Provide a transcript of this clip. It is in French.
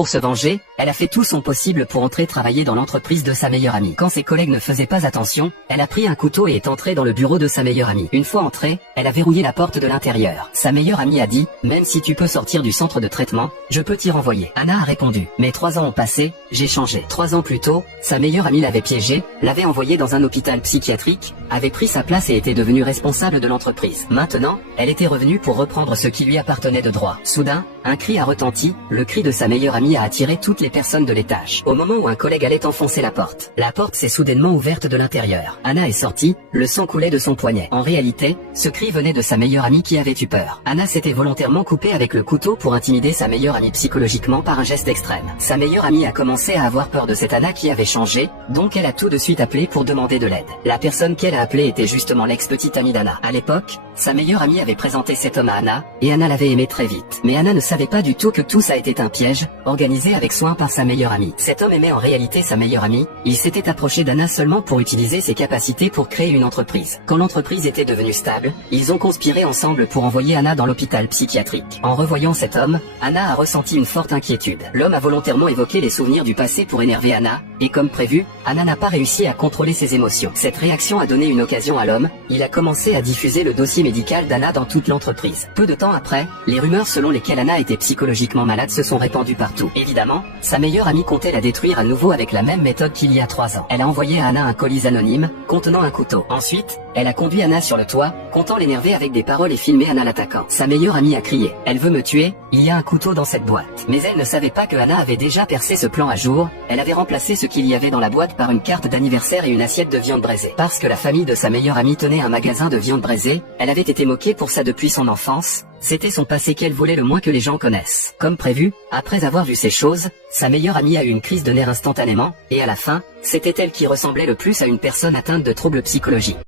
Pour se venger, elle a fait tout son possible pour entrer travailler dans l'entreprise de sa meilleure amie. Quand ses collègues ne faisaient pas attention, elle a pris un couteau et est entrée dans le bureau de sa meilleure amie. Une fois entrée, elle a verrouillé la porte de l'intérieur. Sa meilleure amie a dit, même si tu peux sortir du centre de traitement, je peux t'y renvoyer. Anna a répondu, mais 3 ans ont passé, j'ai changé. 3 ans plus tôt, sa meilleure amie l'avait piégée, l'avait envoyée dans un hôpital psychiatrique, avait pris sa place et était devenue responsable de l'entreprise. Maintenant, elle était revenue pour reprendre ce qui lui appartenait de droit. Soudain, un cri a retenti, le cri de sa meilleure amie a attiré toutes les personnes de l'étage. Au moment où un collègue allait enfoncer la porte s'est soudainement ouverte de l'intérieur. Anna est sortie, le sang coulait de son poignet. En réalité, ce cri venait de sa meilleure amie qui avait eu peur. Anna s'était volontairement coupée avec le couteau pour intimider sa meilleure amie psychologiquement par un geste extrême. Sa meilleure amie a commencé à avoir peur de cette Anna qui avait changé, donc elle a tout de suite appelé pour demander de l'aide. La personne qu'elle a appelée était justement l'ex-petite amie d'Anna. À l'époque, sa meilleure amie avait présenté cet homme à Anna, et Anna l'avait aimé très vite. Mais Anna ne savait pas du tout que tout ça était un piège, organisé avec soin par sa meilleure amie. Cet homme aimait en réalité sa meilleure amie, il s'était approché d'Anna seulement pour utiliser ses capacités pour créer une entreprise. Quand l'entreprise était devenue stable, ils ont conspiré ensemble pour envoyer Anna dans l'hôpital psychiatrique. En revoyant cet homme, Anna a ressenti une forte inquiétude. L'homme a volontairement évoqué les souvenirs du passé pour énerver Anna, et comme prévu, Anna n'a pas réussi à contrôler ses émotions. Cette réaction a donné une occasion à l'homme, il a commencé à diffuser le dossier médical d'Anna dans toute l'entreprise. Peu de temps après, les rumeurs selon lesquelles Anna était psychologiquement malade se sont répandues partout. Évidemment, sa meilleure amie comptait la détruire à nouveau avec la même méthode qu'il y a 3 ans. Elle a envoyé à Anna un colis anonyme, contenant un couteau. Ensuite, elle a conduit Anna sur le toit, comptant l'énerver avec des paroles et filmé Anna l'attaquant. Sa meilleure amie a crié, elle veut me tuer, il y a un couteau dans cette boîte. Mais elle ne savait pas que Anna avait déjà percé ce plan à jour, elle avait remplacé ce qu'il y avait dans la boîte par une carte d'anniversaire et une assiette de viande braisée. Parce que la famille de sa meilleure amie tenait un magasin de viande braisée, elle avait été moquée pour ça depuis son enfance, c'était son passé qu'elle voulait le moins que les gens connaissent. Comme prévu, après avoir vu ces choses, sa meilleure amie a eu une crise de nerfs instantanément, et à la fin, c'était elle qui ressemblait le plus à une personne atteinte de troubles psychologiques.